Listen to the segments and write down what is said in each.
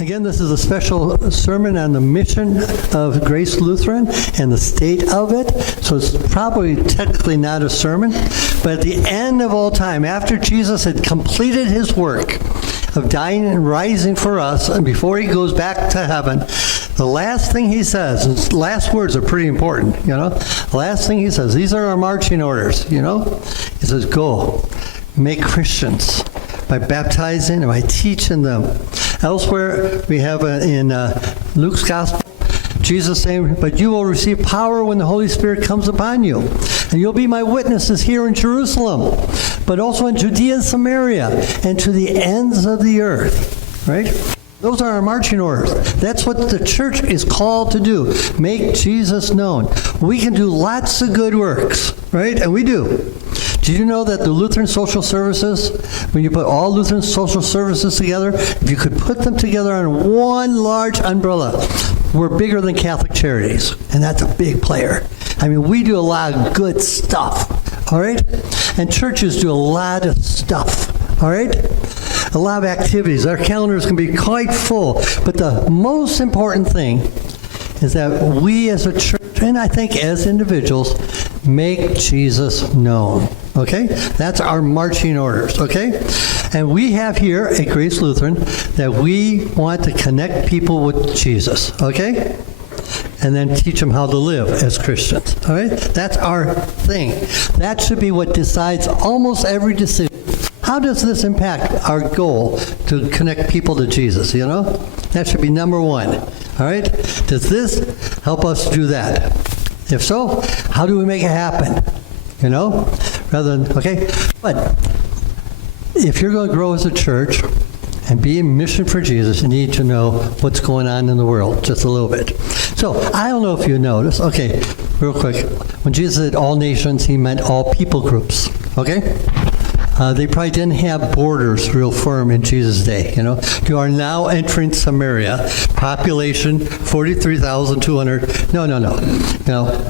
Again, this is a special sermon on the mission of Grace Lutheran and the state of it. So it's probably technically not a sermon, but at the end of all time, after Jesus had completed his work of dying and rising for us, and before he goes back to heaven, the last thing he says, his last words are pretty important, The last thing he says, these are our marching orders, He says, go, make Christians by baptizing and by teaching them. Elsewhere, we have in Luke's Gospel, Jesus saying, but you will receive power when the Holy Spirit comes upon you. And you'll be my witnesses here in Jerusalem, but also in Judea and Samaria, and to the ends of the earth. Right? Those are our marching orders. That's what the church is called to do. Make Jesus known. We can do lots of good works, right? And we do. Did you know that the Lutheran social services, when you put all Lutheran social services together, if you could put them together on one large umbrella, we're bigger than Catholic Charities, and that's a big player. I mean, we do a lot of good stuff, all right? And churches do a lot of stuff, all right? A lot of activities. Our calendars can be quite full, but the most important thing is that we as a church, and I think as individuals, make Jesus known. Okay? That's our marching orders, okay? And we have here at Grace Lutheran that we want to connect people with Jesus, okay? And then teach them how to live as Christians, all right? That's our thing. That should be what decides almost every decision. How does this impact our goal to connect people to Jesus, That should be number one, all right? Does this help us do that? If so, how do we make it happen? Rather than, okay? But if you're going to grow as a church and be in mission for Jesus, you need to know what's going on in the world just a little bit. So, I don't know if you noticed. Okay, real quick. When Jesus said all nations, he meant all people groups, okay? They probably didn't have borders real firm in Jesus' day, You are now entering Samaria. Population, 43,200. No.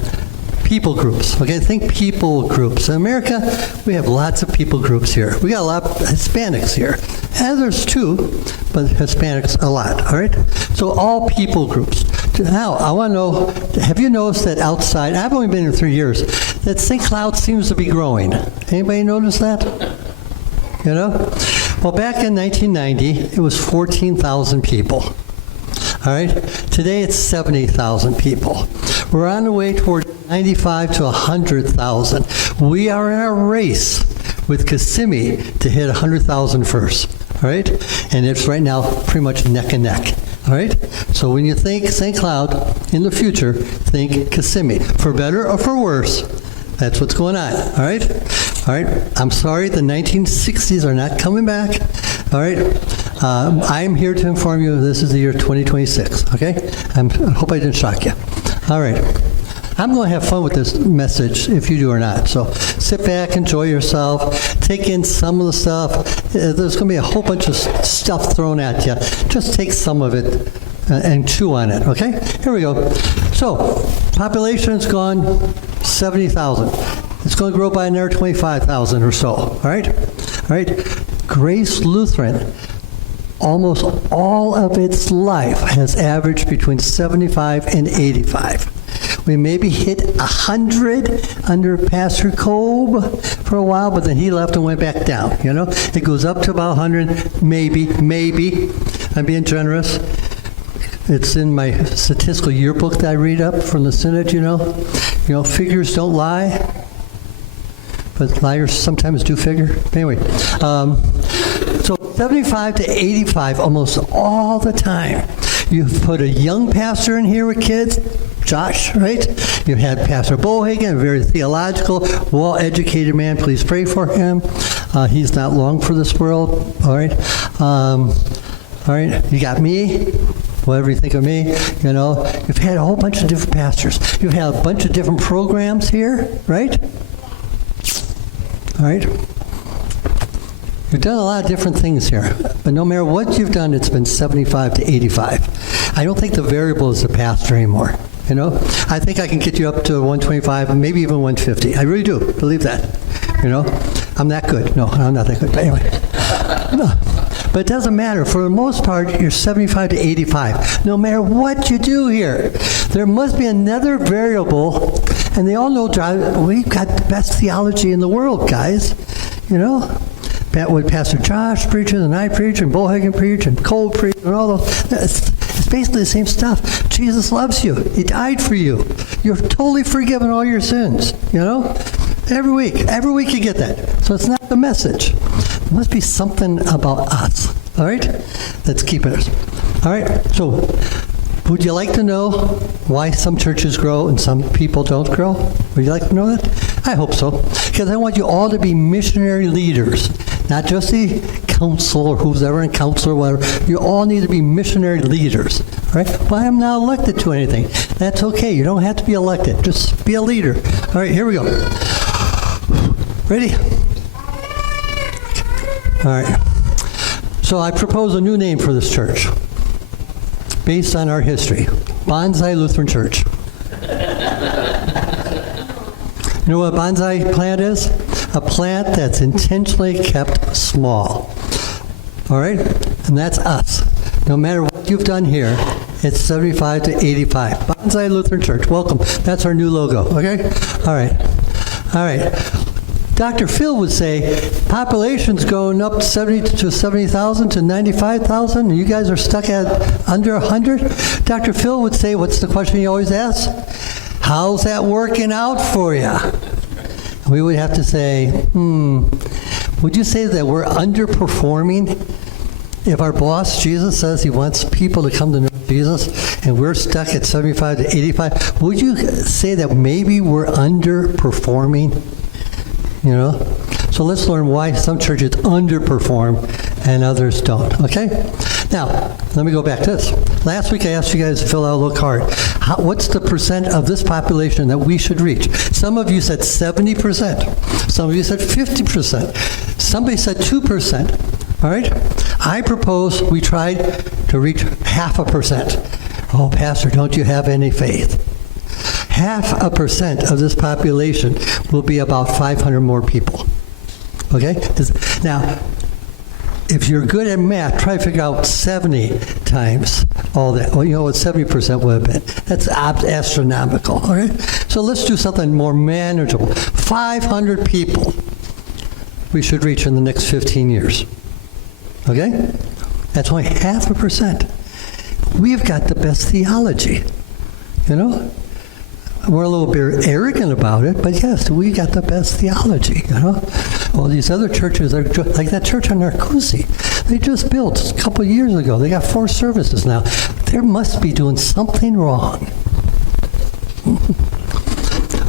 People groups, okay? Think people groups. In America, we have lots of people groups here. We got a lot of Hispanics here. Others too, but Hispanics a lot, all right? So all people groups. Now, I want to know, have you noticed that outside, I've only been here 3 years, that St. Cloud seems to be growing. Anybody notice that? Well, back in 1990, it was 14,000 people. All right? Today, it's 70,000 people. We're on the way toward 95 to 100,000. We are in a race with Kissimmee to hit 100,000 first. All right? And it's right now pretty much neck and neck. All right? So when you think St. Cloud in the future, think Kissimmee. For better or for worse, that's what's going on. All right? All right? I'm sorry, the 1960s are not coming back. All right? I'm here to inform you this is the year 2026. Okay? I hope I didn't shock you. All right. I'm going to have fun with this message, if you do or not. So sit back, enjoy yourself, take in some of the stuff. There's going to be a whole bunch of stuff thrown at you. Just take some of it and chew on it, okay? Here we go. So, population's gone 70,000. It's going to grow by another 25,000 or so, all right? All right? Grace Lutheran, almost all of its life has averaged between 75 and 85. We maybe hit 100 under Pastor Kolb for a while, but then he left and went back down, It goes up to about 100, maybe. I'm being generous. It's in my statistical yearbook that I read up from the Synod, Figures don't lie, but liars sometimes do figure. Anyway, so 75 to 85 almost all the time. You've put a young pastor in here with kids, Josh, right? You had Pastor Hohe, a very theological, well-educated man. Please pray for him. He's not long for this world, all right? All right, you got me, whatever you think of me, You've had a whole bunch of different pastors. You've had a bunch of different programs here, right? All right? You've done a lot of different things here, but no matter what you've done, it's been 75 to 85. I don't think the variable is the pastor anymore. I think I can get you up to 125, maybe even 150. I really do believe that. I'm that good. No, I'm not that good. But anyway, no. But it doesn't matter. For the most part, you're 75 to 85. No matter what you do here, there must be another variable. And they all know we've got the best theology in the world, guys. You know, what Pastor Josh preaches, and I preach, and Bohagen preach, and Cole preach, and all those. It's basically the same stuff. Jesus loves you. He died for you. You're totally forgiven all your sins, you know? Every week you get that. So it's not the message. There must be something about us, all right? That's keeping us. All right, so would you like to know why some churches grow and some people don't grow? Would you like to know that? I hope so. Because I want you all to be missionary leaders, not just the council or who's ever in council or whatever. You all need to be missionary leaders, right? But I'm not elected to anything. That's okay. You don't have to be elected. Just be a leader. All right, here we go. Ready? All right. So I propose a new name for this church, based on our history. Bonsai Lutheran Church. You know what a bonsai plant is? A plant that's intentionally kept small. All right? And that's us. No matter what you've done here, it's 75 to 85. Bonsai Lutheran Church. Welcome. That's our new logo. Okay? All right. All right. Dr. Phil would say, population's going up 70 to 70,000 to 95,000, and you guys are stuck at under 100. Dr. Phil would say, what's the question he always asks? How's that working out for you? We would have to say, would you say that we're underperforming? If our boss, Jesus, says he wants people to come to know Jesus, and we're stuck at 75 to 85, would you say that maybe we're underperforming? You know? So let's learn why some churches underperform and others don't, okay? Now, let me go back to this. Last week I asked you guys to fill out a little card. What's the percent of this population that we should reach? Some of you said 70%. Some of you said 50%. Somebody said 2%, all right? I propose we try to reach 0.5%. Oh, Pastor, don't you have any faith? 0.5% of this population will be about 500 more people. Okay? Now, if you're good at math, try to figure out 70 times all that. Well, you know what 70% would have been. That's astronomical. All right? So let's do something more manageable. 500 people we should reach in the next 15 years. Okay? That's only 0.5%. We've got the best theology. You know? We're a little bit arrogant about it, but yes, we got the best theology, you know? Well, these other churches are like that church on Narcoossee. They just built a couple of years ago. They got 4 services now. They must be doing something wrong.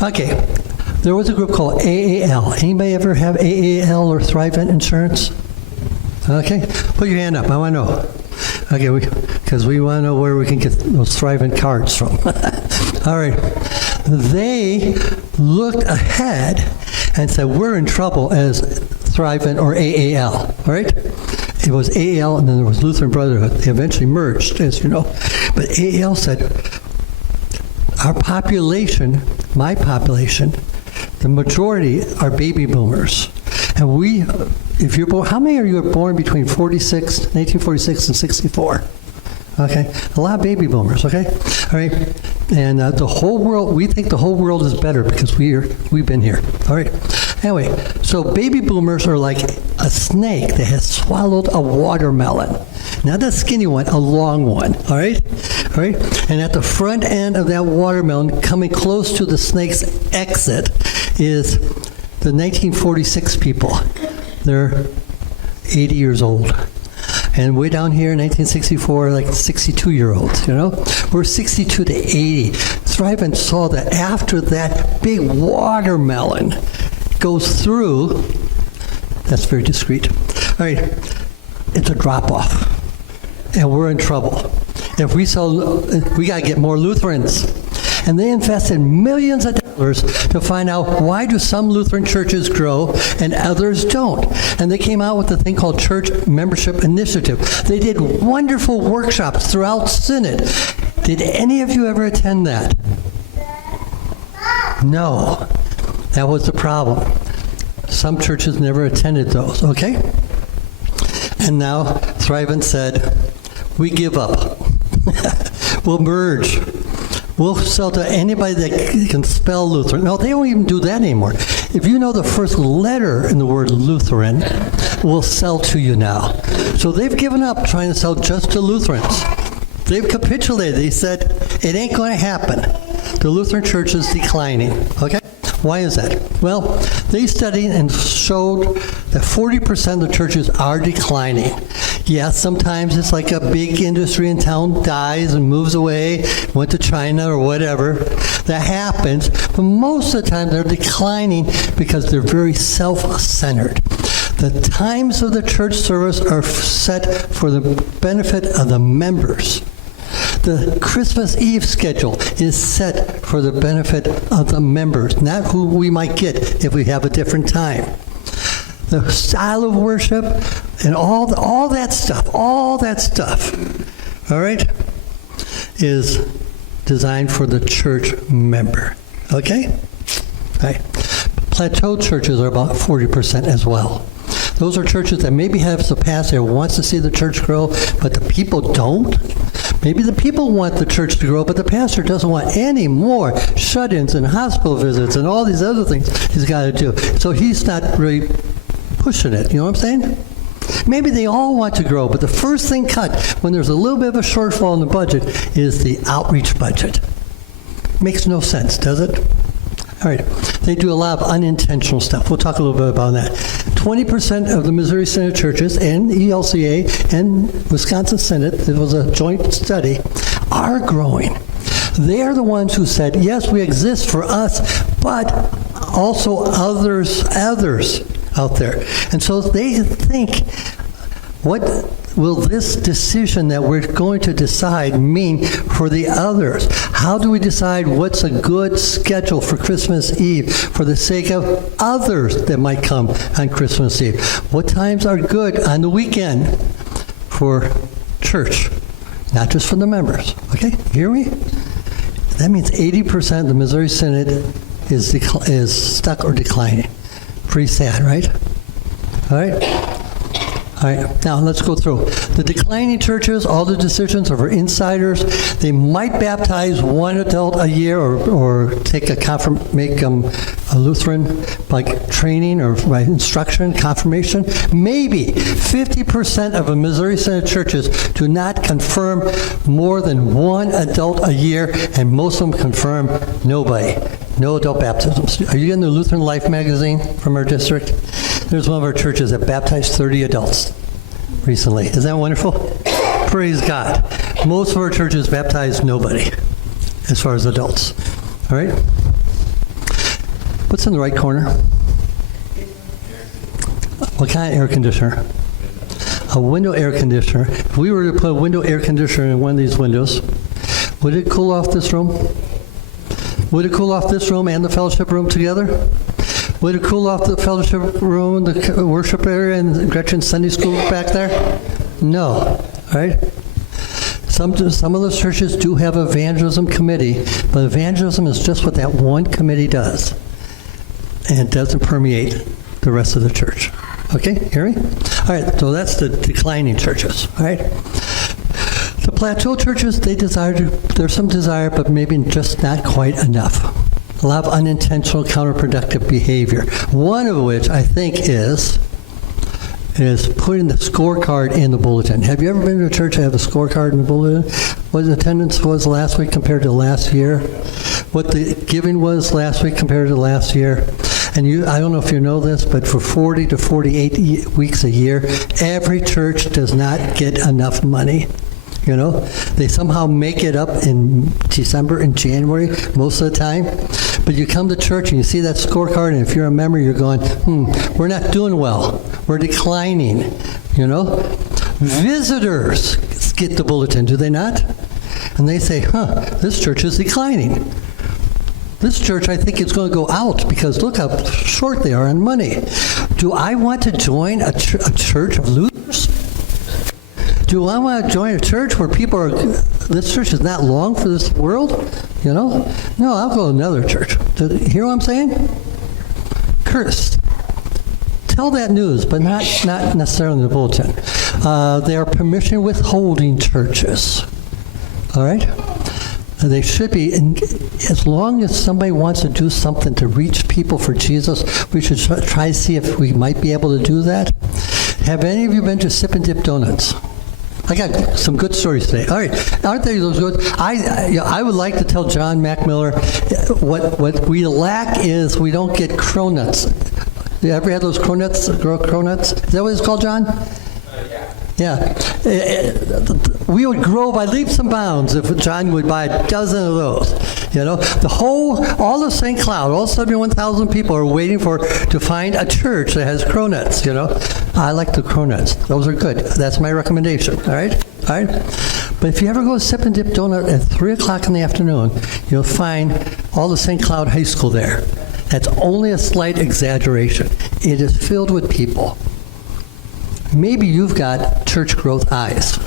Okay, there was a group called AAL. Anybody ever have AAL or Thrivent insurance? Okay, put your hand up. I want to know. Okay, because we want to know where we can get those Thrivent cards from. All right. They looked ahead and said, we're in trouble as Thrivent or AAL, all right? It was AAL and then there was Lutheran Brotherhood. They eventually merged, as you know. But AAL said, our population, my population, the majority are baby boomers. And if you're born, how many are you born between 1946 and 64? Okay, a lot of baby boomers, okay? All right, and the whole world, we think the whole world is better because we've been here, all right? Anyway, so baby boomers are like a snake that has swallowed a watermelon. Not a skinny one, a long one, all right? All right, and at the front end of that watermelon, coming close to the snake's exit, is the 1946 people. They're 80 years old. And way down here in 1964, like 62-year-olds, you know? We're 62 to 80. Thrivent saw that after that big watermelon goes through, that's very discreet. All right, it's a drop-off. And we're in trouble. If we got to get more Lutherans. And they invested millions of dollars to find out why do some Lutheran churches grow and others don't. And they came out with a thing called Church Membership Initiative. They did wonderful workshops throughout Synod. Did any of you ever attend that? No. That was the problem. Some churches never attended those, okay? And now Thrivent said, we give up. We'll merge. We'll sell to anybody that can spell Lutheran. No, they don't even do that anymore. If you know the first letter in the word Lutheran, we'll sell to you now. So they've given up trying to sell just to Lutherans. They've capitulated. They said, it ain't going to happen. The Lutheran Church is declining. Okay? Why is that? Well, they studied and showed that 40% of the churches are declining. Yeah, sometimes it's like a big industry in town dies and moves away, went to China or whatever. That happens. But most of the time they're declining because they're very self-centered. The times of the church service are set for the benefit of the members. The Christmas Eve schedule is set for the benefit of the members, not who we might get if we have a different time. The style of worship and all that stuff, all right, is designed for the church member. Okay? All right. Plateau churches are about 40% as well. Those are churches that maybe have the pastor who wants to see the church grow, but the people don't. Maybe the people want the church to grow, but the pastor doesn't want any more shut-ins and hospital visits and all these other things he's got to do. So he's not really pushing it. You know what I'm saying? Maybe they all want to grow, but the first thing cut when there's a little bit of a shortfall in the budget is the outreach budget. Makes no sense, does it? All right. They do a lot of unintentional stuff. We'll talk a little bit about that. 20% of the Missouri Synod churches and ELCA and Wisconsin Synod, it was a joint study, are growing. They are the ones who said, yes, we exist for us, but also others out there. And so they think, what will this decision that we're going to decide mean for the others? How do we decide what's a good schedule for Christmas Eve for the sake of others that might come on Christmas Eve? What times are good on the weekend for church, not just for the members? Okay, hear me? That means 80% of the Missouri Synod is stuck or declining. Pretty sad, right? All right. All right, now let's go through. The declining churches, all the decisions are for insiders. They might baptize one adult a year or take make them a Lutheran by training or by instruction, confirmation. Maybe 50% of the Missouri Synod churches do not confirm more than one adult a year, and most of them confirm nobody. No adult baptisms. Are you getting the Lutheran Life magazine from our district? There's one of our churches that baptized 30 adults recently. Isn't that wonderful? Praise God. Most of our churches baptize nobody as far as adults. All right? What's in the right corner? What kind of air conditioner? A window air conditioner. If we were to put a window air conditioner in one of these windows, would it cool off this room? Would it cool off this room and the fellowship room together? Would it cool off the fellowship room, the worship area, and Gretchen's Sunday school back there? No, right? Some of those churches do have an evangelism committee, but evangelism is just what that one committee does, and it doesn't permeate the rest of the church. Okay, hear me? All right, so that's the declining churches, all right? The plateau churches, there's some desire, but maybe just not quite enough. A lot of unintentional counterproductive behavior. One of which I think is putting the scorecard in the bulletin. Have you ever been to a church that have a scorecard in the bulletin? What the attendance was last week compared to last year? What the giving was last week compared to last year? And I don't know if you know this, but for 40 to 48 weeks a year, every church does not get enough money. You know, they somehow make it up in December and January most of the time. But you come to church and you see that scorecard, and if you're a member, you're going, we're not doing well. We're declining, you know. Visitors get the bulletin, do they not? And they say, this church is declining. This church, I think, is going to go out because look how short they are on money. Do I want to join a church of losers? Do I want to join a church where people are, this church is not long for this world? You know? No, I'll go to another church. Do you hear what I'm saying? Cursed. Tell that news, but not necessarily in the bulletin. They are permission withholding churches. All right? They should be, as long as somebody wants to do something to reach people for Jesus, we should try to see if we might be able to do that. Have any of you been to Sip and Dip Donuts? I got some good stories today. All right, aren't they those good? I would like to tell John McMiller what we lack is we don't get cronuts. You ever had those cronuts? Cronuts? Is that what it's called, John? Yeah. We would grow by leaps and bounds if John would buy a dozen of those. You know, all of St. Cloud, all 71,000 people are waiting to find a church that has cronuts, you know. I like the cronuts. Those are good. That's my recommendation, all right? All right? But if you ever go to Sip and Dip Donut at 3 o'clock in the afternoon, you'll find all the St. Cloud High School there. That's only a slight exaggeration. It is filled with people. Maybe you've got church growth eyes.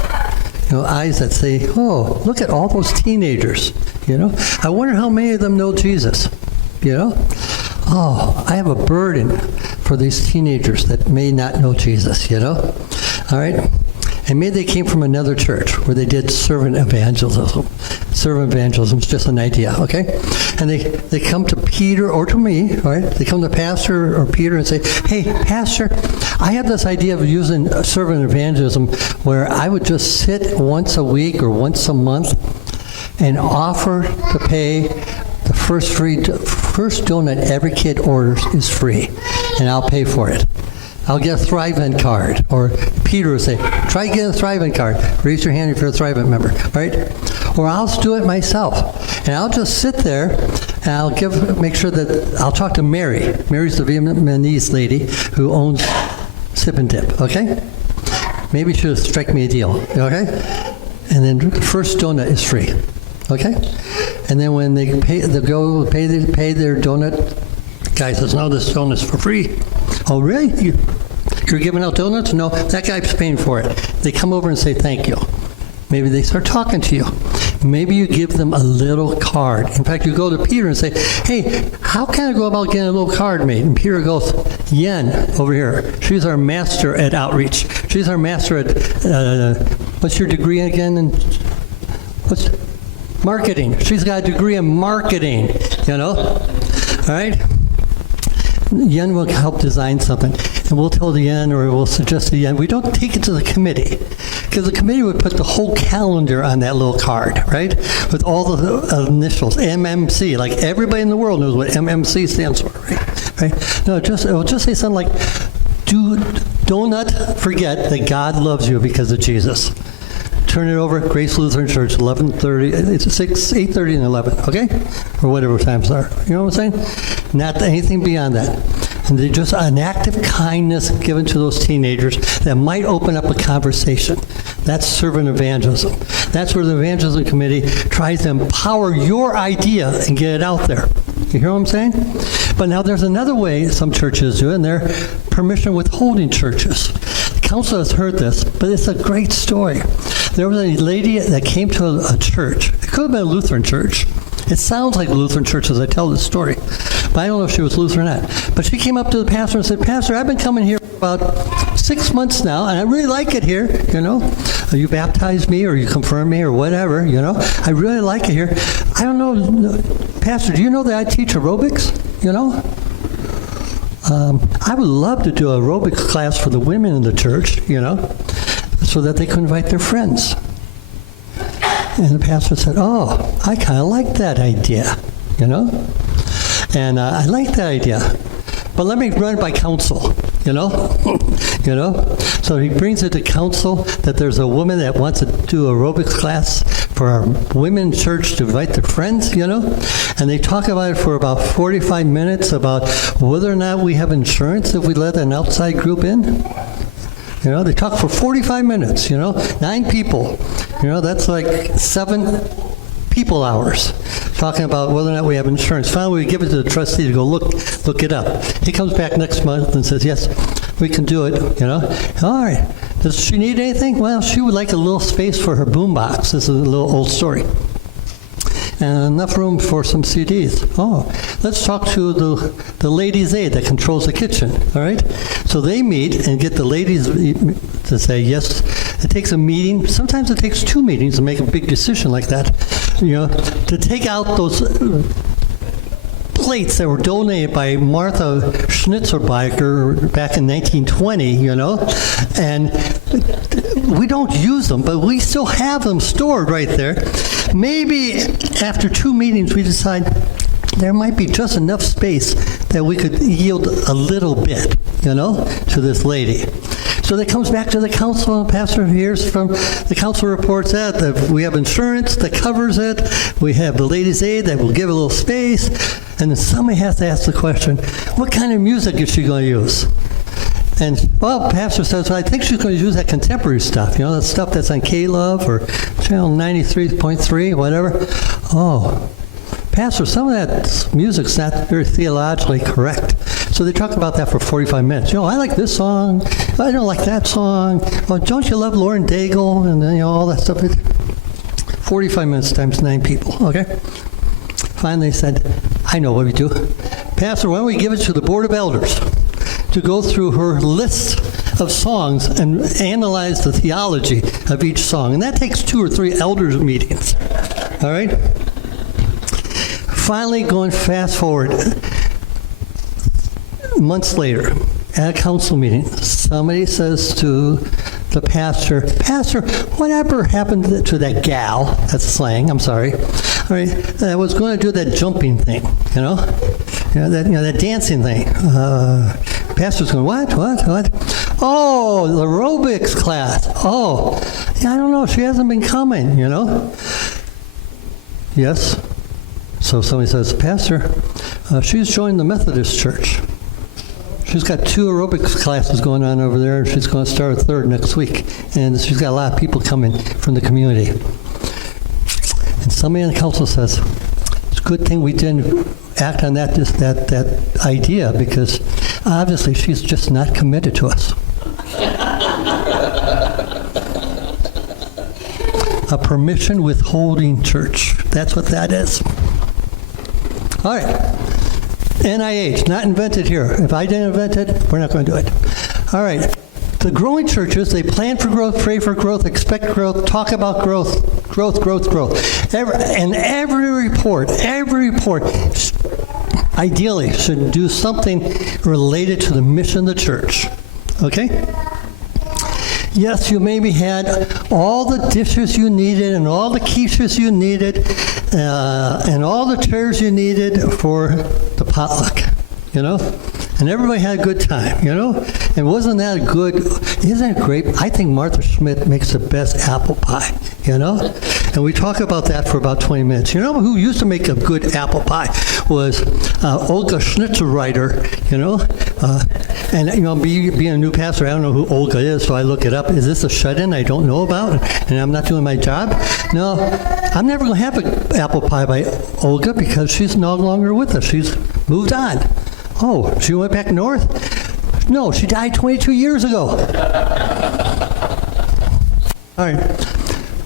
You know, eyes that say, oh, look at all those teenagers, you know. I wonder how many of them know Jesus, you know. Oh, I have a burden for these teenagers that may not know Jesus, you know. All right. And maybe they came from another church where they did servant evangelism. Servant evangelism is just an idea, okay? And they come to Peter or to me, right? They come to Pastor or Peter and say, hey, Pastor, I have this idea of using servant evangelism where I would just sit once a week or once a month and offer to pay the first donut every kid orders is free, and I'll pay for it. I'll get a Thrivent card. Or Peter will say, try getting a Thrivent card. Raise your hand if you're a Thrivent member, right? Or I'll do it myself. And I'll just sit there and I'll make sure that I'll talk to Mary. Mary's the Vietnamese lady who owns Sip and Dip, okay? Maybe she'll strike me a deal, okay? And then the first donut is free, okay? And then when they pay their donut, the guy says, no, this donut's for free. Oh, really? You're giving out donuts? No, that guy's paying for it. They come over and say thank you. Maybe they start talking to you. Maybe you give them a little card. In fact, you go to Peter and say, hey, how can I go about getting a little card made? And Peter goes, Yen, over here. She's our master at outreach. She's our master at, what's your degree again? What's marketing. She's got a degree in marketing, you know? All right? Yen will help design something, and we'll tell the Yen, or we'll suggest to Yen, we don't take it to the committee, because the committee would put the whole calendar on that little card, right, with all the initials, MMC, like everybody in the world knows what MMC stands for, right? No, it will just say something like, do not forget that God loves you because of Jesus. Turn it over at Grace Lutheran Church, 11:30. It's 8:30 and 11, okay? Or whatever times are. You know what I'm saying? Not anything beyond that. And they're just an act of kindness given to those teenagers that might open up a conversation. That's servant evangelism. That's where the evangelism committee tries to empower your idea and get it out there. You hear what I'm saying? But now there's another way some churches do it, and they're permission withholding churches. The council has heard this, but it's a great story. There was a lady that came to a church. It could have been a Lutheran church. It sounds like a Lutheran church as I tell this story, but I don't know if she was Lutheran or not. But she came up to the pastor and said, Pastor, I've been coming here for about 6 months now, and I really like it here, you know. You baptized me or you confirmed me or whatever, you know. I really like it here. I don't know, Pastor, do you know that I teach aerobics, you know? I would love to do an aerobics class for the women in the church, you know, so that they could invite their friends. And the pastor said, oh, I kind of like that idea, you know? And I like that idea. But let me run it by council, you know? You know? So he brings it to council that there's a woman that wants to do aerobics class for our women church to invite their friends, you know? And they talk about it for about 45 minutes about whether or not we have insurance if we let an outside group in. You know, they talk for 45 minutes, you know, 9 people. You know, that's like 7 people hours talking about whether or not we have insurance. Finally, we give it to the trustee to go look it up. He comes back next month and says, yes, we can do it, you know. All right. Does she need anything? Well, she would like a little space for her boombox. This is a little old story. and enough room for some CDs. Oh, let's talk to the ladies' aid that controls the kitchen, all right? So they meet and get the ladies to say yes. It takes a meeting. Sometimes it takes 2 meetings to make a big decision like that, to take out those plates that were donated by Martha Schnitzerbiker back in 1920, and we don't use them, but we still have them stored right there. Maybe after 2 meetings we decide there might be just enough space that we could yield a little bit, to this lady. So that comes back to the council, and the pastor hears from the council reports that we have insurance that covers it, we have the ladies' aid that will give a little space, and then somebody has to ask the question, what kind of music is she going to use? And, well, pastor says, I think she's going to use that contemporary stuff, that stuff that's on K-Love or channel 93.3, whatever. Oh, pastor, some of that music's not very theologically correct. So they talk about that for 45 minutes. I like this song. I don't like that song. Well, don't you love Lauren Daigle? And then, all that stuff. 45 minutes times 9 people, okay? Finally said, I know what we do. Pastor, why don't we give it to the Board of Elders to go through her list of songs and analyze the theology of each song. And that takes 2 or 3 elders meetings, all right? Finally, going fast forward, months later, at a council meeting, somebody says to the pastor, Pastor, whatever happened to that gal, that's slang, I'm sorry, all right, that was going to do that jumping thing, that dancing thing. Pastor's going, what? Oh, the aerobics class. Oh, yeah, I don't know, she hasn't been coming, Yes. So somebody says, Pastor, she's joined the Methodist Church. She's got 2 aerobics classes going on over there, and she's going to start a 3rd next week. And she's got a lot of people coming from the community. And somebody on the council says, it's a good thing we didn't act on that idea, because obviously she's just not committed to us. A permission withholding church. That's what that is. All right. NIH, not invented here. If I didn't invent it, we're not going to do it. All right. The growing churches, they plan for growth, pray for growth, expect growth, talk about growth. Every report, ideally should do something related to the mission of the church. Okay? Yes, you maybe had all the dishes you needed and all the quiches you needed and all the chairs you needed for the potluck, And everybody had a good time, And wasn't that isn't it great? I think Martha Schmidt makes the best apple pie, And we talk about that for about 20 minutes. Who used to make a good apple pie was Olga Schnitzerreiter, And, being a new pastor, I don't know who Olga is, so I look it up. Is this a shut-in I don't know about, and I'm not doing my job? No, I'm never going to have an apple pie by Olga because she's no longer with us. She's moved on. Oh, she went back north? No, she died 22 years ago. All right.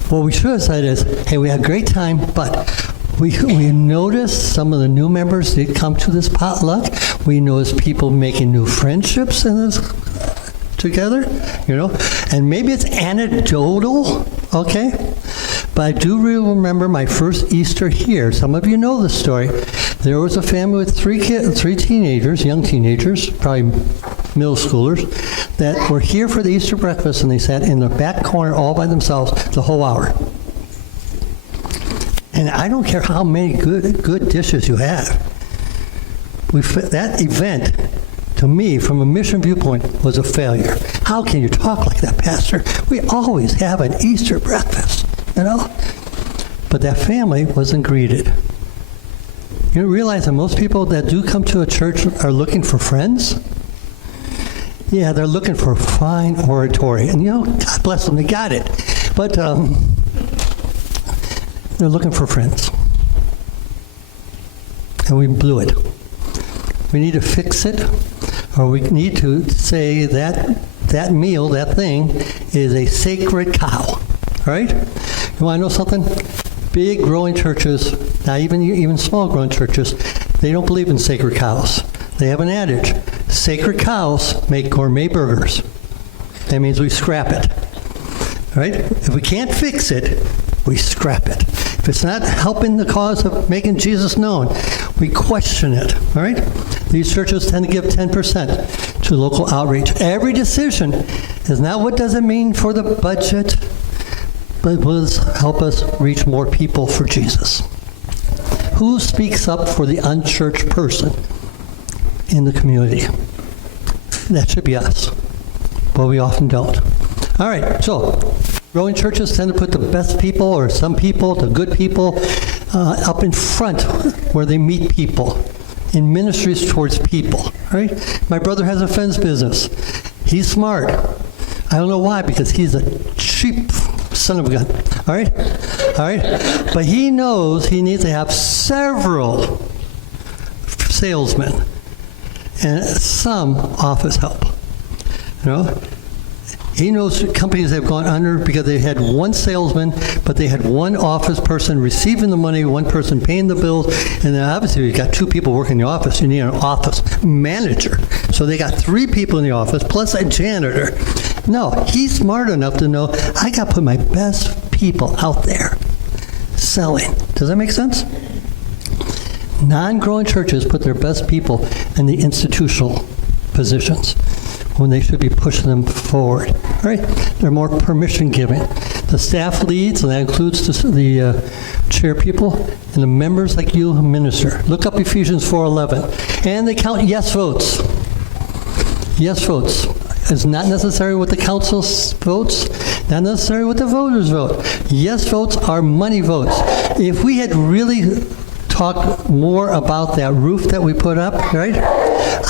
What we should have said is, hey, we had a great time, but we noticed some of the new members did come to this potluck. We noticed people making new friendships in this together, and maybe it's anecdotal, okay? But I do really remember my first Easter here. Some of you know the story. There was a family with 3 teenagers, young teenagers, probably middle schoolers, that were here for the Easter breakfast, and they sat in the back corner all by themselves the whole hour. And I don't care how many good dishes you have. That event, to me, from a mission viewpoint, was a failure. How can you talk like that, Pastor? We always have an Easter breakfast, But that family wasn't greeted. You realize that most people that do come to a church are looking for friends? Yeah, they're looking for fine oratory. And God bless them, they got it. But they're looking for friends. And we blew it. We need to fix it, or we need to say that meal, that thing, is a sacred cow. All right? You want to know something? big growing churches, not even small growing churches, they don't believe in sacred cows. They have an adage, sacred cows make gourmet burgers. That means we scrap it. Right? If we can't fix it, we scrap it. If it's not helping the cause of making Jesus known, we question it. All right? These churches tend to give 10% to local outreach. Every decision is not what does it mean for the budget, but will help us reach more people for Jesus. Who speaks up for the unchurched person in the community? That should be us, but we often don't. All right, so growing churches tend to put the best people, or some people, the good people, up in front where they meet people, in ministries towards people, right? My brother has a fence business. He's smart. I don't know why, because he's a cheap son of a gun, all right? All right? But he knows he needs to have several salesmen and some office help, you know? He knows companies have gone under because they had one salesman, but they had one office person receiving the money, one person paying the bills, and then obviously you've got two people working in the office. You need an office manager. So they got three people in the office, plus a janitor. No, he's smart enough to know, I got to put my best people out there selling. Does that make sense? Non-growing churches put their best people in the institutional positions when they should be pushing them forward. Right? They're more permission giving. The staff leads, and that includes the chair people, and the members like you who minister. Look up Ephesians 4:11. And they count yes votes. Yes votes. It's not necessarily what the council votes, not necessarily what the voters vote. Yes votes are money votes. If we had really talked more about that roof that we put up, right?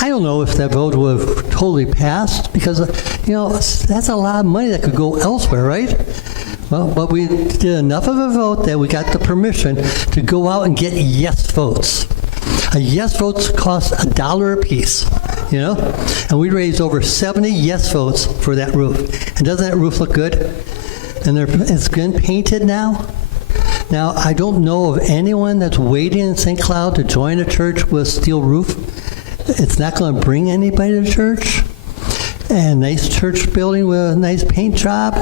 I don't know if that vote would have totally passed, because, you know, that's a lot of money that could go elsewhere, right? Well, but we did enough of a vote that we got the permission to go out and get yes votes. A yes votes cost $1 a piece, you know? And we raised over 70 yes votes for that roof. And doesn't that roof look good? And it's been painted now. Now, I don't know of anyone that's waiting in St. Cloud to join a church with a steel roof. It's not going to bring anybody to church. And nice church building with a nice paint job.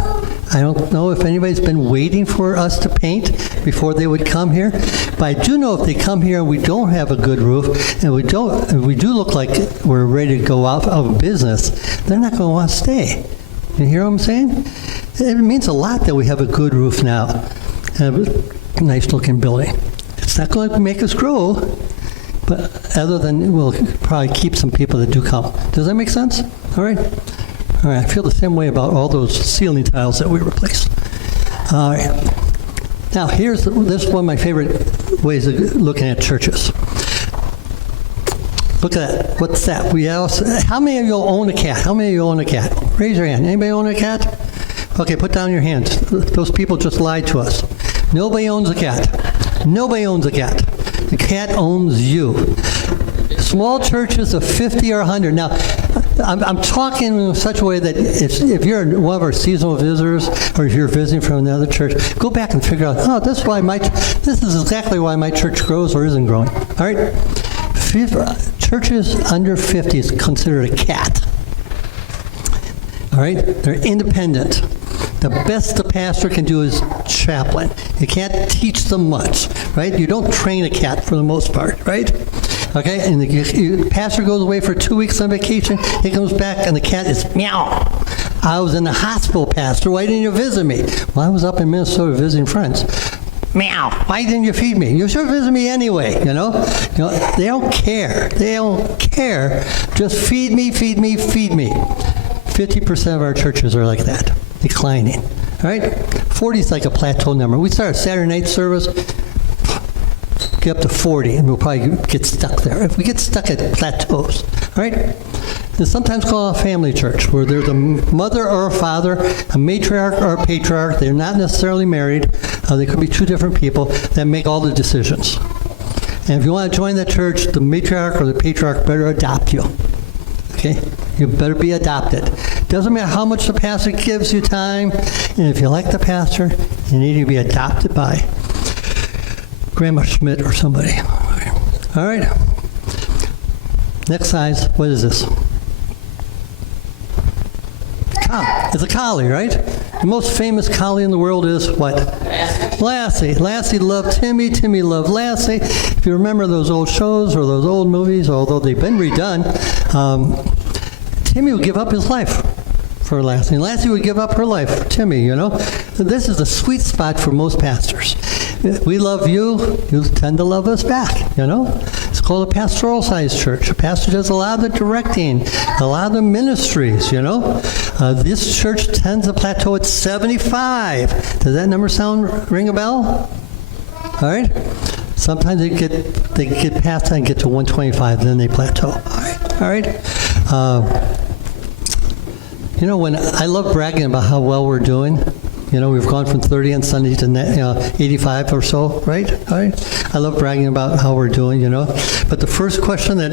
I don't know if anybody's been waiting for us to paint before they would come here. But I do know if they come here and we don't have a good roof, and we do look like we're ready to go out of business, they're not going to want to stay. You hear what I'm saying? It means a lot that we have a good roof now. A nice looking building. It's not going to make us grow, but other than we'll probably keep some people that do come. Does that make sense? All right. All right. I feel the same way about all those ceiling tiles that we replaced. All right. Now this is one of my favorite ways of looking at churches. Look at that. What's that? How many of you own a cat? How many of you own a cat? Raise your hand. Anybody own a cat? Okay, put down your hands. Those people just lied to us. Nobody owns a cat. Nobody owns a cat. The cat owns you. Small churches of 50 or 100. Now, I'm talking in such a way that if you're one of our seasonal visitors, or if you're visiting from another church, go back and figure out, this is exactly why my church grows or isn't growing. All right? Churches under 50 is considered a cat. All right? They're independent. The best the pastor can do is chaplain. You can't teach them much, right? You don't train a cat for the most part, right? Okay, and the pastor goes away for 2 weeks on vacation. He comes back, and the cat is meow. I was in the hospital, Pastor. Why didn't you visit me? Well, I was up in Minnesota visiting friends. Meow. Why didn't you feed me? You should visit me anyway, you know? They don't care. They don't care. Just feed me, feed me, feed me. 50% of our churches are like that. Declining. All right? 40 is like a plateau number. We start a Saturday night service, get up to 40, and we'll probably get stuck there. If we get stuck at plateaus, all right? It's sometimes called a family church, where there's a mother or a father, a matriarch or a patriarch. They're not necessarily married. They could be two different people that make all the decisions. And if you want to join that church, the matriarch or the patriarch better adopt you. Okay? You better be adopted. Doesn't matter how much the pastor gives you time, and if you like the pastor, you need to be adopted by. Grandma Schmidt or somebody. All right. Next size, what is this? It's a collie, right? The most famous collie in the world is what? Lassie. Lassie loved Timmy. Timmy loved Lassie. If you remember those old shows or those old movies, although they've been redone, Timmy would give up his life for Lassie. And Lassie would give up her life for Timmy, you know. So this is a sweet spot for most pastors. We love you. You tend to love us back, you know. It's called a pastoral-sized church. A pastor does a lot of the directing, a lot of the ministries, you know. This church tends to plateau at 75. Does that number ring a bell? All right. Sometimes they get past that and get to 125, then they plateau. All right. You know, when I love bragging about how well we're doing. You know, we've gone from 30 on Sunday to 85 or so, right? All right? I love bragging about how we're doing, you know. But the first question that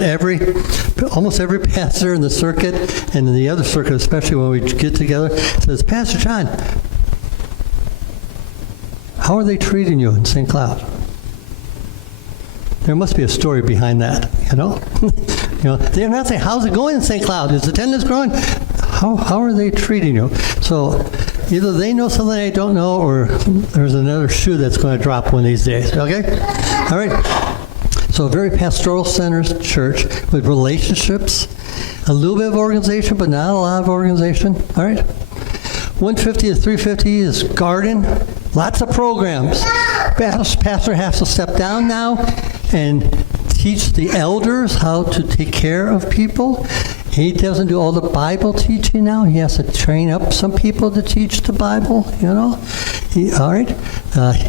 almost every pastor in the circuit, and in the other circuit especially when we get together, says, Pastor John, how are they treating you in St. Cloud? There must be a story behind that, you know. You know, they're not saying, how's it going in St. Cloud? Is attendance growing? How are they treating you? So either they know something I don't know, or there's another shoe that's going to drop one of these days, okay? All right. So a very pastoral-centered church with relationships, a little bit of organization, but not a lot of organization, all right? 150 to 350 is garden, lots of programs. Pastor has to step down now and teach the elders how to take care of people. He doesn't do all the Bible teaching now. He has to train up some people to teach the Bible, you know. All right.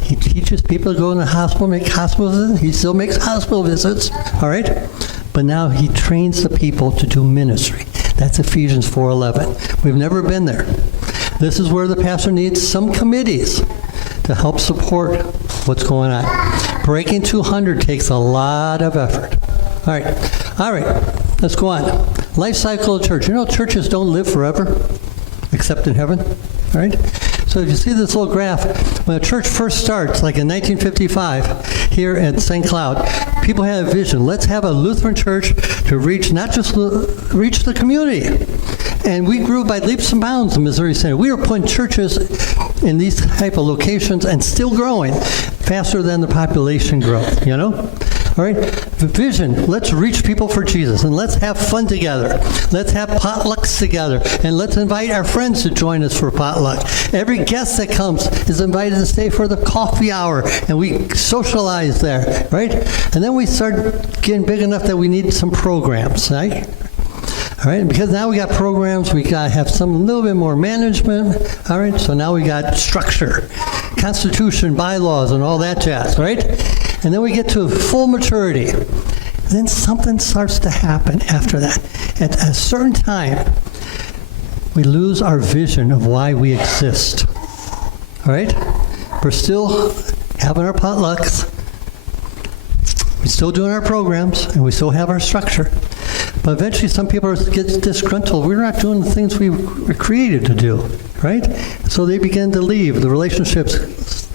He teaches people to go in the hospital, make hospital visits. He still makes hospital visits, all right. But now he trains the people to do ministry. That's Ephesians 4:11. We've never been there. This is where the pastor needs some committees to help support what's going on. Breaking 200 takes a lot of effort. All right, let's go on. Life cycle of church. You know, churches don't live forever, except in heaven, all right? So if you see this little graph, when a church first starts, like in 1955, here at St. Cloud, people had a vision. Let's have a Lutheran church to reach, not just reach the community. And we grew by leaps and bounds in Missouri Center. We were putting churches in these type of locations and still growing faster than the population growth, you know? All right, the vision, let's reach people for Jesus, and let's have fun together. Let's have potlucks together, and let's invite our friends to join us for potluck. Every guest that comes is invited to stay for the coffee hour, and we socialize there, right? And then we start getting big enough that we need some programs, right? All right, because now we got programs, we got to have a little bit more management. All right, so now we got structure, constitution, bylaws, and all that jazz, right? And then we get to full maturity. Then something starts to happen after that. At a certain time, we lose our vision of why we exist. All right? We're still having our potlucks. We're still doing our programs, and we still have our structure. But eventually some people get disgruntled. We're not doing the things we were created to do, right? So they begin to leave. The relationships,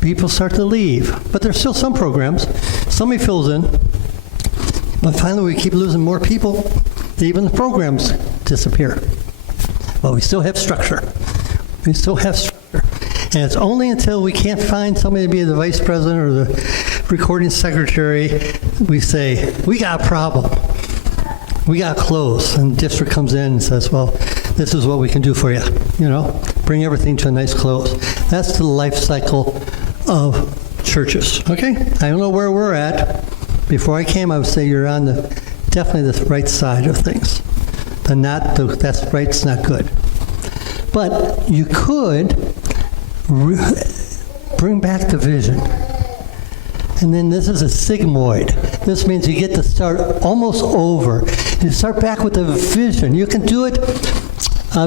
people start to leave. But there's still some programs. Somebody fills in. But finally we keep losing more people. Even the programs disappear. But we still have structure. We still have structure. And it's only until we can't find somebody to be the vice president or the recording secretary, we say, we got a problem. We got to close. And the district comes in and says, well, this is what we can do for you. You know, bring everything to a nice close. That's the life cycle of churches. Okay? I don't know where we're at. Before I came, I would say you're on definitely the right side of things. That's right's not good. But you could bring back the vision. And then this is a sigmoid. This means you get to start almost over. You start back with a vision. You can do it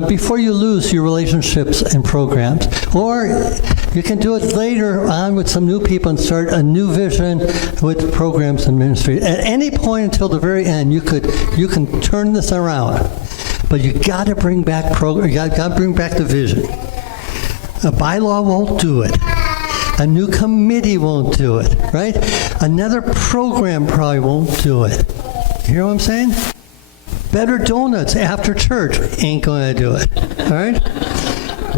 before you lose your relationships and programs. Or you can do it later on with some new people and start a new vision with programs and ministry. At any point until the very end, you can turn this around. But you got to bring back you got to bring back the vision. A bylaw won't do it. A new committee won't do it, right? Another program probably won't do it. You hear what I'm saying? Better donuts after church ain't going to do it, all right?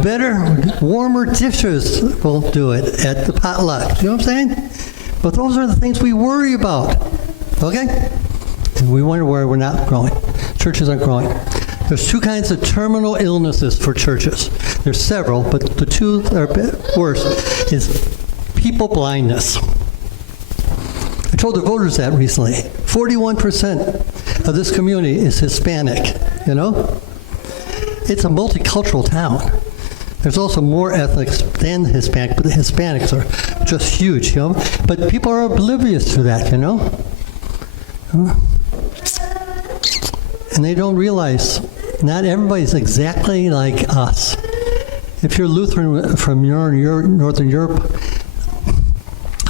Better, warmer dishes won't do it at the potluck. You know what I'm saying? But those are the things we worry about, okay? And we wonder why we're not growing. Churches aren't growing. There's two kinds of terminal illnesses for churches. There's several, but the two that are a bit worse is people blindness. I told the voters that recently. 41% of this community is Hispanic, you know? It's a multicultural town. There's also more ethnics than Hispanic, but the Hispanics are just huge, you know? But people are oblivious to that, you know? And they don't realize not everybody's exactly like us. If you're Lutheran from Northern Europe,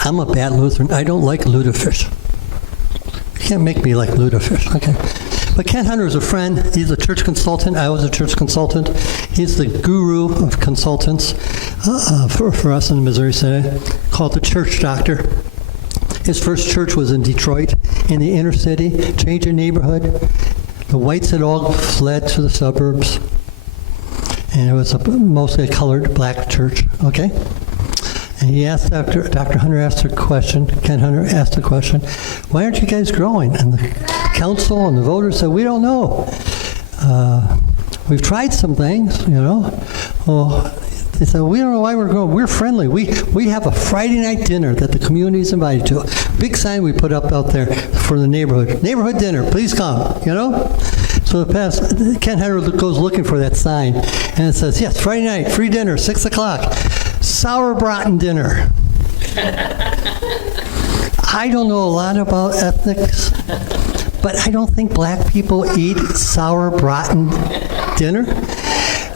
I'm a bad Lutheran. I don't like lutefish. You can't make me like lutefish, okay? But Ken Hunter is a friend. He's a church consultant. I was a church consultant. He's the guru of consultants for us in the Missouri Synod, called the Church Doctor. His first church was in Detroit, in the inner city, changed the neighborhood. The whites had all fled to the suburbs, and it was mostly a colored black church, okay? And he asked, Dr. Hunter asked a question, Ken Hunter asked a question, why aren't you guys growing? And the council and the voters said, we don't know. We've tried some things, you know. Well, they said, we don't know why we're growing. We're friendly. We have a Friday night dinner that the community is invited to. Big sign we put up out there for the neighborhood. Neighborhood dinner, please come, you know. So Ken Hunter goes looking for that sign, and it says, yes, Friday night, free dinner, 6 o'clock. Sauerbraten dinner. I don't know a lot about ethnics, but I don't think black people eat sauerbraten dinner.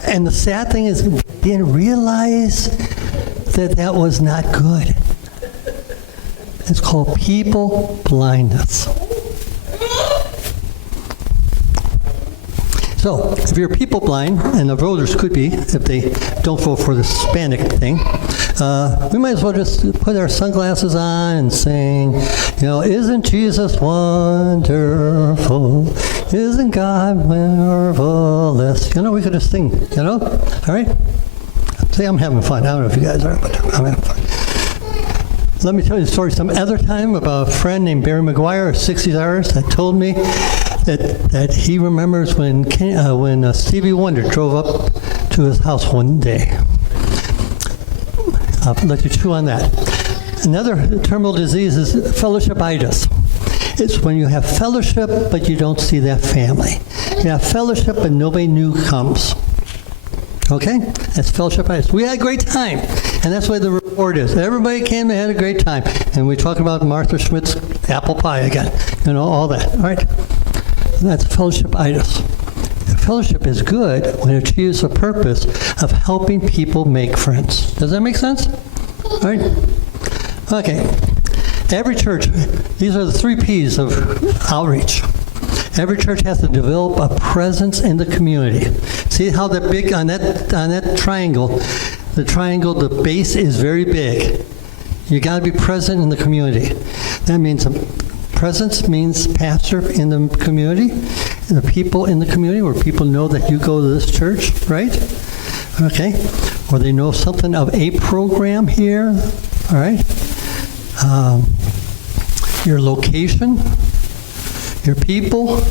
And the sad thing is, they didn't realize that that was not good. It's called people blindness. So, if you're people blind, and the voters could be, if they don't vote for the Hispanic thing, we might as well just put our sunglasses on and sing, you know, isn't Jesus wonderful? Isn't God marvelous? You know, we could just sing, you know? All right? See, I'm having fun. I don't know if you guys are, but I'm having fun. Let me tell you a story some other time about a friend named Barry McGuire, a 60s that told me that he remembers when Stevie Wonder drove up to his house one day. I'll let you chew on that. Another terminal disease is fellowshipitis. It's when you have fellowship, but you don't see that family. You have fellowship, but nobody new comes. Okay? That's fellowshipitis. We had a great time, and that's why the reward is. Everybody came and had a great time. And we talk about Martha Schmidt's apple pie again. You know, all that. All right? That's fellowshipitis. Fellowship is good when it achieves the purpose of helping people make friends. Does that make sense? All right? Okay. Every church, these are the 3 P's of outreach. Every church has to develop a presence in the community. See how the big, on that triangle, the base is very big. You got to be present in the community. That means presence means pastor in the community, and the people in the community where people know that you go to this church, right? Okay. Or they know something of a program here, all right? Your location, your people,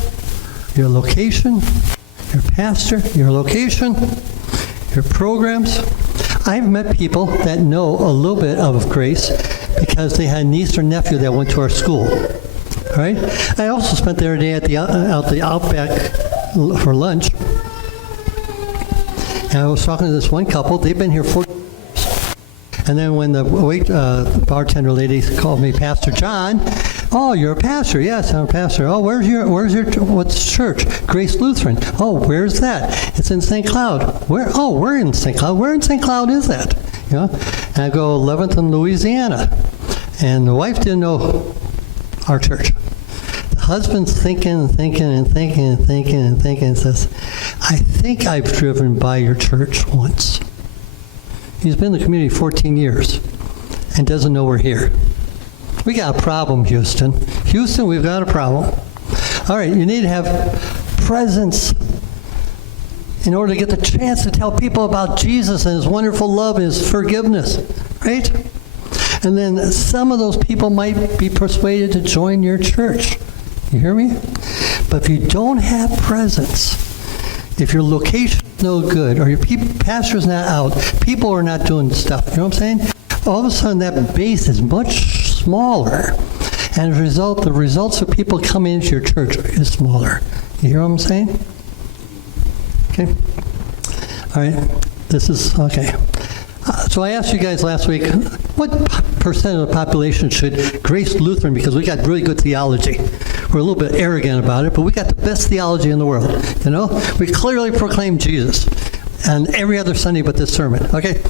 your location, your pastor, your location, your programs. I've met people that know a little bit of grace because they had a niece or nephew that went to our school. All right? I also spent the other day at the Outback for lunch. And I was talking to this one couple. They've been here 40 years. And then when the bartender lady called me Pastor John, oh, you're a pastor? Yes, I'm a pastor. Oh, what's church? Grace Lutheran. Oh, where's that? It's in St. Cloud. Where? Oh, we're in St. Cloud. Where in St. Cloud is that? You know? And I go 11th in Louisiana. And the wife didn't know our church. The husband's thinking and says, I think I've driven by your church once. He's been in the community 14 years. and doesn't know we're here. We got a problem, Houston. Houston, we've got a problem. All right, you need to have presence in order to get the chance to tell people about Jesus and his wonderful love and his forgiveness, right? And then some of those people might be persuaded to join your church. You hear me? But if you don't have presence, if your location is no good, or your pastor's not out, people are not doing stuff, you know what I'm saying? All of a sudden that base is much smaller, and as a result, the results of people coming into your church is smaller. You hear what I'm saying? Okay. All right. This is, okay. So I asked you guys last week, what percent of the population should Grace Lutheran, because we got really good theology. We're a little bit arrogant about it, but we got the best theology in the world, you know? We clearly proclaim Jesus, and every other Sunday but this sermon, okay?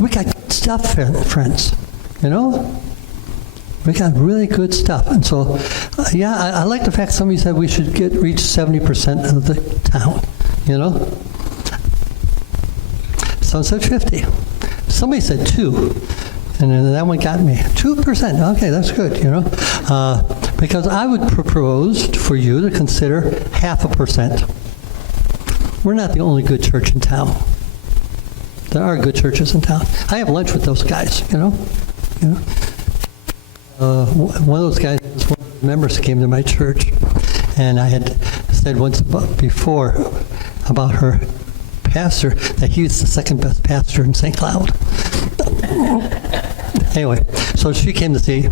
We got good stuff, friends, you know? We got really good stuff. And so, yeah, I like the fact somebody said we should reach 70% of the town, you know? Someone said 50. Somebody said 2. And then that one got me. 2%. Okay, that's good, you know? Because I would propose for you to consider 0.5%. We're not the only good church in town. There are good churches in town. I have lunch with those guys, you know? You know? One of those guys, one of the members came to my church, and I had said once before about her pastor that he was the second best pastor in St. Cloud. Anyway, so she came to see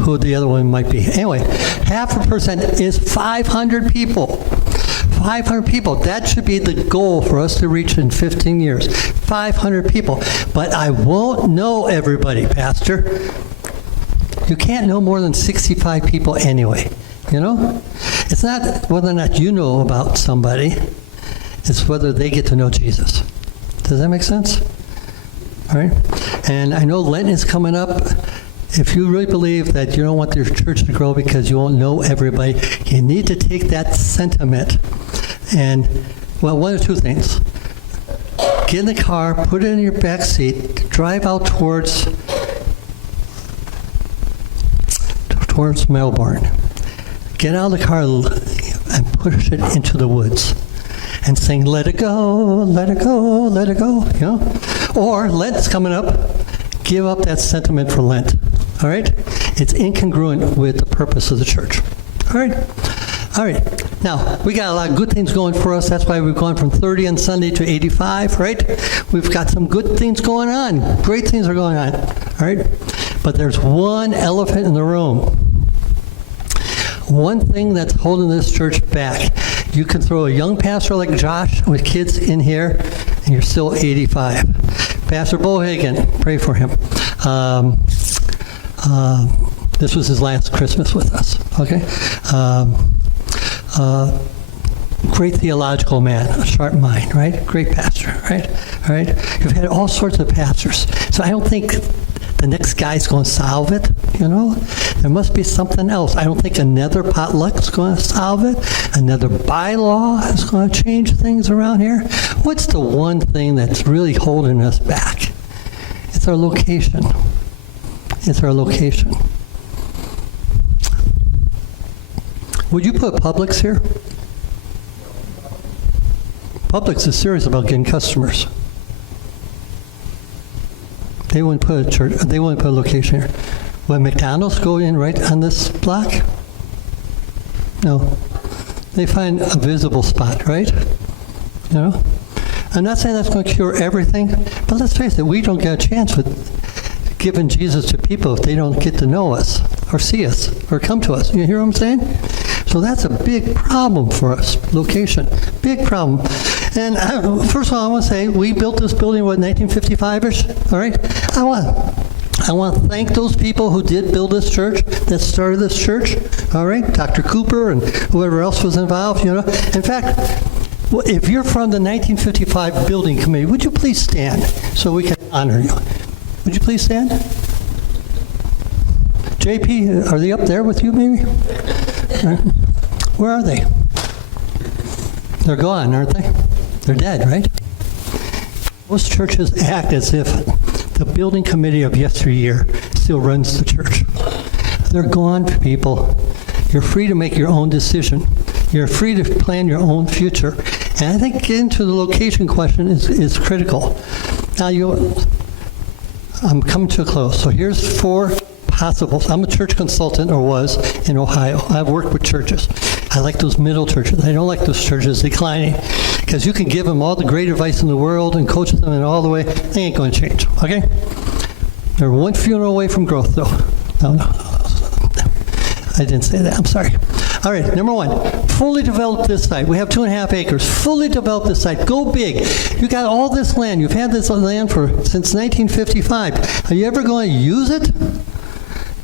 who the other one might be. Anyway, 0.5% is 500 people. 500 people. That should be the goal for us to reach in 15 years. 500 people. But I won't know everybody, Pastor. You can't know more than 65 people anyway, you know? It's not whether or not you know about somebody, it's whether they get to know Jesus. Does that make sense? All right? And I know Lent is coming up. If you really believe that you don't want your church to grow because you won't know everybody, you need to take that sentiment and, well, one of two things. Get in the car, put it in your back seat, drive out towards Melbourne. Get out of the car and push it into the woods and sing, let it go, let it go, let it go, you know? Or Lent's coming up, give up that sentiment for Lent, all right? It's incongruent with the purpose of the church, all right? All right, now, we got a lot of good things going for us. That's why we've gone from 30 on Sunday to 85, right? We've got some good things going on. Great things are going on, all right? But there's one elephant in the room. One thing that's holding this church back. You can throw a young pastor like Josh with kids in here, and you're still 85. Pastor Bohagen, pray for him. This was his last Christmas with us, okay? Great theological man, a sharp mind, right? Great pastor, right? All right? You've had all sorts of pastors. So I don't think the next guy's going to solve it, you know? There must be something else. I don't think another potluck's going to solve it. Another bylaw is going to change things around here. What's the one thing that's really holding us back? It's our location. It's our location. Would you put Publix here? Publix is serious about getting customers. They wouldn't put a church. They wouldn't put a location here. Would McDonald's go in right on this block? No. They find a visible spot, right? You know. I'm not saying that's going to cure everything, but let's face it. We don't get a chance with giving Jesus to people if they don't get to know us or see us or come to us. You hear what I'm saying? So that's a big problem for us. Location, big problem. And first of all, I want to say we built this building, what, 1955-ish? All right. I want to thank those people who did build this church, that started this church. All right, Dr. Cooper and whoever else was involved. You know. In fact, if you're from the 1955 building committee, would you please stand so we can honor you? Would you please stand? JP, are they up there with you, maybe? Where are they? They're gone, aren't they? They're dead, right? Most churches act as if the building committee of yesteryear still runs the church. They're gone, people. You're free to make your own decision. You're free to plan your own future. And I think getting to the location question is critical. Now, I'm coming to a close. So here's 4 possibles. I'm a church consultant, or was, in Ohio. I've worked with churches. I like those middle churches. I don't like those churches declining, because you can give them all the great advice in the world and coach them in all the way. They ain't going to change, okay? They're one funeral away from growth, though. No. I didn't say that. I'm sorry. All right, number 1, fully develop this site. We have 2.5 acres. Fully develop this site. Go big. You got all this land. You've had this land since 1955. Are you ever going to use it?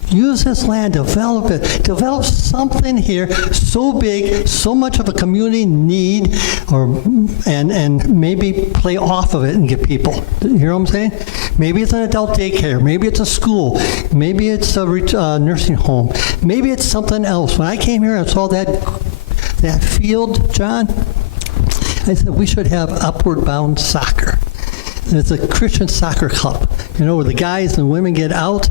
Use this land, develop it. Develop something here so big, so much of a community need, and maybe play off of it and get people. You hear what I'm saying? Maybe it's an adult daycare. Maybe it's a school. Maybe it's a nursing home. Maybe it's something else. When I came here and saw that field, John, I said we should have Upward Bound Soccer. It's a Christian soccer club, where the guys and women get out,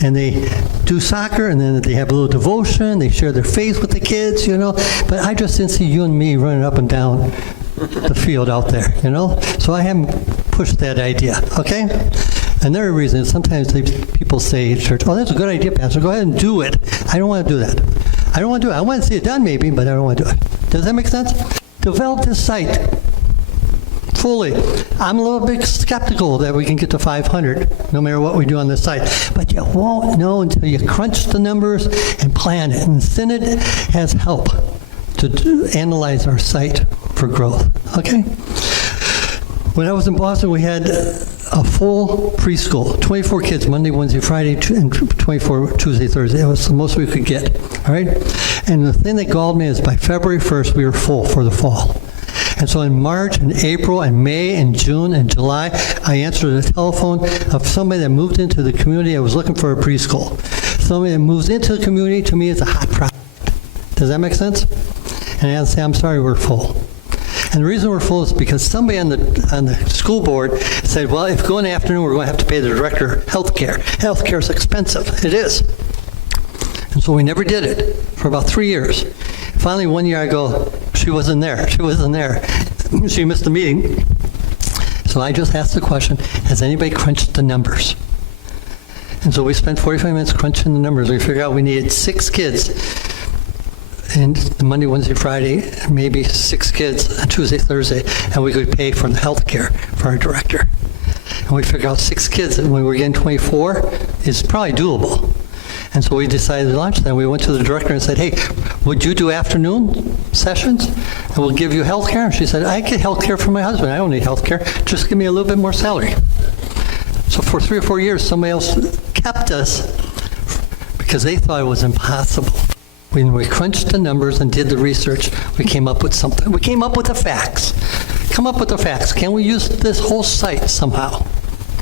and they do soccer, and then they have a little devotion, they share their faith with the kids, But I just didn't see you and me running up and down the field out there, So I haven't pushed that idea, okay? Another reason is sometimes people say at church, oh, that's a good idea, Pastor, go ahead and do it. I don't want to do that. I don't want to do it. I want to see it done maybe, but I don't want to do it. Does that make sense? Develop this site fully. I'm a little bit skeptical that we can get to 500, no matter what we do on this site. But you won't know until you crunch the numbers and plan it. And Synod has help to analyze our site for growth. Okay? When I was in Boston, we had a full preschool, 24 kids, Monday, Wednesday, Friday, and 24 Tuesday, Thursday. That was the most we could get. All right? And the thing that galled me is by February 1st, we were full for the fall. And so in March and April and May and June and July, I answered the telephone of somebody that moved into the community. I was looking for a preschool. Somebody that moves into the community, to me, is a hot project. Does that make sense? And I had to say, I'm sorry, we're full. And the reason we're full is because somebody on the school board said, well, if we go in the afternoon, we're going to have to pay the director health care. Health care is expensive. It is. And so we never did it for about 3 years. Finally, one year I go, she wasn't there. She missed the meeting. So I just asked the question, has anybody crunched the numbers? And so we spent 45 minutes crunching the numbers. We figured out we needed 6 kids. And Monday, Wednesday, Friday, maybe 6 kids on Tuesday, Thursday, and we could pay for the health care for our director. And we figured out 6 kids, and when we were getting 24, it's probably doable. And so we decided to launch that. We went to the director and said, hey, would you do afternoon sessions? And we'll give you health care. And she said, I get health care for my husband. I don't need health care. Just give me a little bit more salary. So for 3 or 4 years, somebody else kept us because they thought it was impossible. When we crunched the numbers and did the research, we came up with something. We came up with the facts. Come up with the facts. Can we use this whole site somehow?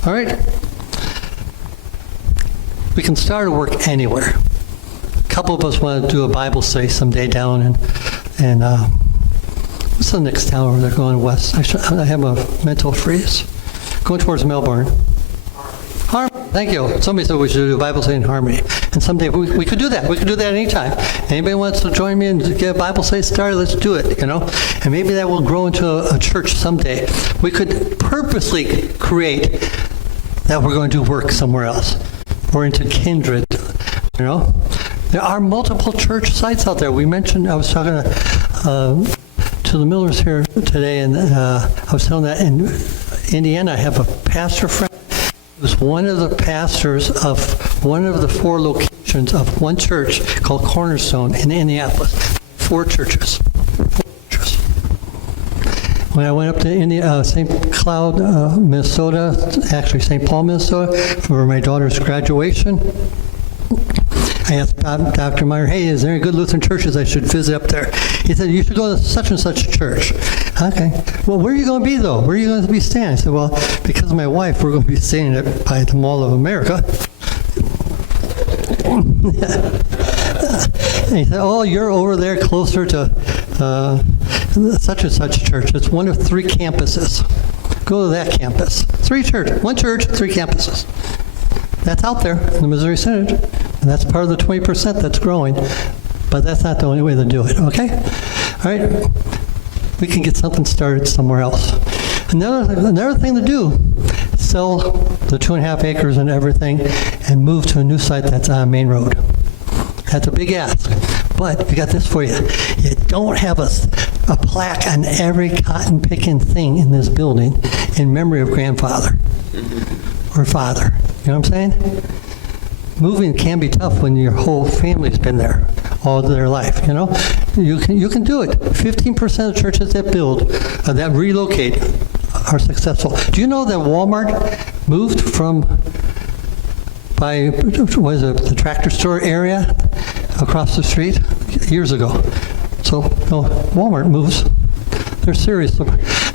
All right? We can start to work anywhere. A couple of us want to do a Bible study someday down in what's the next town over there going west? I have a mental freeze. Going towards Melbourne. Harmony. Thank you. Somebody said we should do a Bible study in Harmony. And someday we could do that. We could do that anytime. Anybody wants to join me and get a Bible study started, let's do it, And maybe that will grow into a church someday. We could purposely create that we're going to do work somewhere else. Or into Kindred, There are multiple church sites out there. We mentioned, I was talking to the Millers here today, and I was telling that in Indiana, I have a pastor friend who's one of the pastors of one of the 4 locations of one church called Cornerstone in Indianapolis. 4 churches. When I went up to St. Cloud, Minnesota, actually St. Paul, Minnesota, for my daughter's graduation, I asked Dr. Meyer, hey, is there any good Lutheran churches I should visit up there? He said, you should go to such and such church. Okay. Well, where are you going to be, though? Where are you going to be staying? I said, well, because of my wife, we're going to be staying by the Mall of America. And he said, oh, you're over there closer to such and such church. It's one of 3 campuses. Go to that campus. One church, 3 campuses. That's out there in the Missouri Synod, and that's part of the 20% that's growing. But that's not the only way to do it, okay? All right? We can get something started somewhere else. Another thing to do, sell the 2.5 acres and everything and move to a new site that's on Main Road. That's a big ask. But we got this for you. You don't have a plaque on every cotton-picking thing in this building in memory of grandfather or father. You know what I'm saying? Moving can be tough when your whole family's been there all their life, you know? You can do it. 15% of churches that build, that relocate, are successful. Do you know that Walmart moved from the tractor store area across the street years ago? So, no, Walmart moves. They're serious.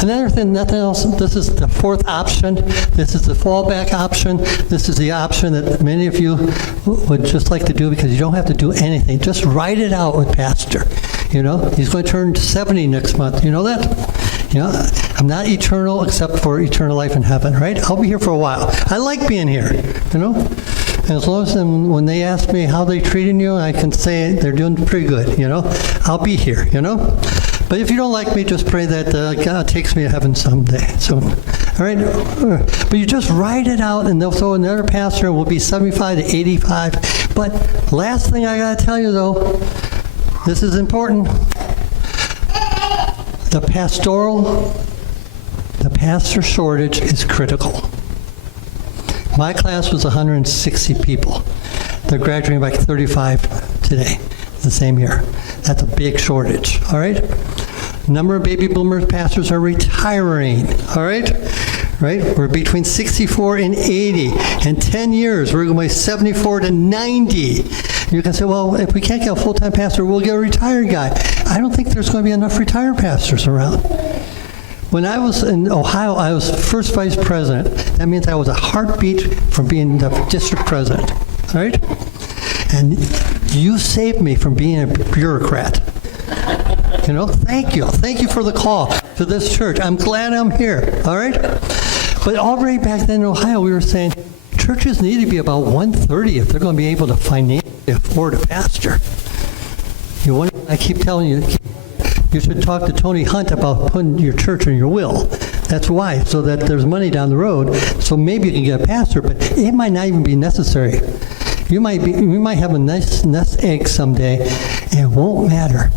Another thing, nothing else, this is the 4th option. This is the fallback option. This is the option that many of you would just like to do because you don't have to do anything. Just write it out with Pastor. You know, he's going to turn 70 next month. You know that? You know, I'm not eternal except for eternal life in heaven, right? I'll be here for a while. I like being here, you know? And as long as when they ask me how they treating you, I can say they're doing pretty good, you know? I'll be here, you know? But if you don't like me, just pray that God takes me to heaven someday. So, all right? But you just write it out, and they'll throw another pastor, and we'll be 75 to 85. But last thing I got to tell you, though, this is important. The pastor shortage is critical. My class was 160 people. They're graduating by 35 today, the same year. That's a big shortage, all right? Number of baby boomer pastors are retiring, all right? Right? We're between 64 and 80. In 10 years, we're going to be 74 to 90. You can say, well, if we can't get a full-time pastor, we'll get a retired guy. I don't think there's going to be enough retired pastors around. When I was in Ohio, I was first vice president. That means I was a heartbeat from being the district president, all right? And you saved me from being a bureaucrat. You know, thank you. Thank you for the call to this church. I'm glad I'm here, all right? But already back then in Ohio, we were saying churches need to be about 130 if they're going to be able to financially afford a pastor. You want? I keep telling you, you should talk to Tony Hunt about putting your church in your will. That's why, so that there's money down the road. So maybe you can get a pastor, but it might not even be necessary. We might have a nice nest egg someday, and it won't matter.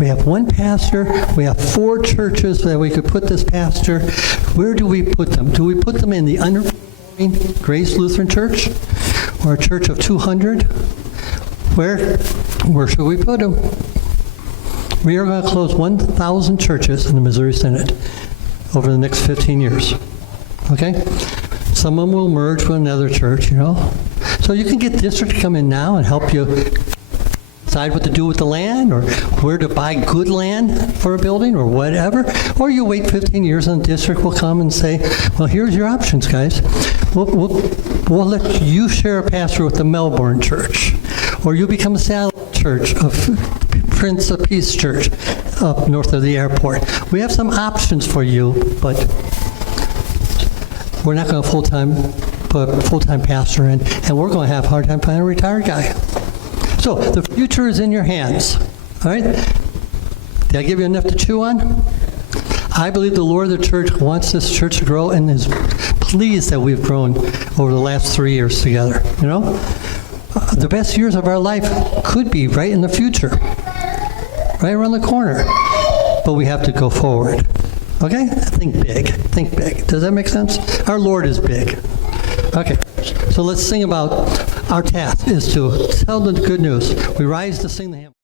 We have one pastor. We have 4 churches that we could put this pastor. Where do we put them? Do we put them in the underperforming Grace Lutheran Church, or a church of 200? Where should we put them? We are going to close 1,000 churches in the Missouri Synod over the next 15 years. Okay? Some of them will merge with another church, you know. So you can get districts to come in now and help you decide what to do with the land, or where to buy good land for a building, or whatever. Or you wait 15 years and the district will come and say, well, here's your options, guys. We'll let you share a pastor with the Melbourne church. Or you become a satellite church of Prince of Peace Church up north of the airport. We have some options for you, but we're not going to put a full-time pastor in, and we're going to have a hard time finding a retired guy. So the future is in your hands, all right? Did I give you enough to chew on? I believe the Lord of the church wants this church to grow and is pleased that we've grown over the last 3 years together, you know? The best years of our life could be right in the future, right around the corner. But we have to go forward, okay? Think big, think big. Does that make sense? Our Lord is big. Okay, so let's sing about our task is to tell the good news. We rise to sing the hymn.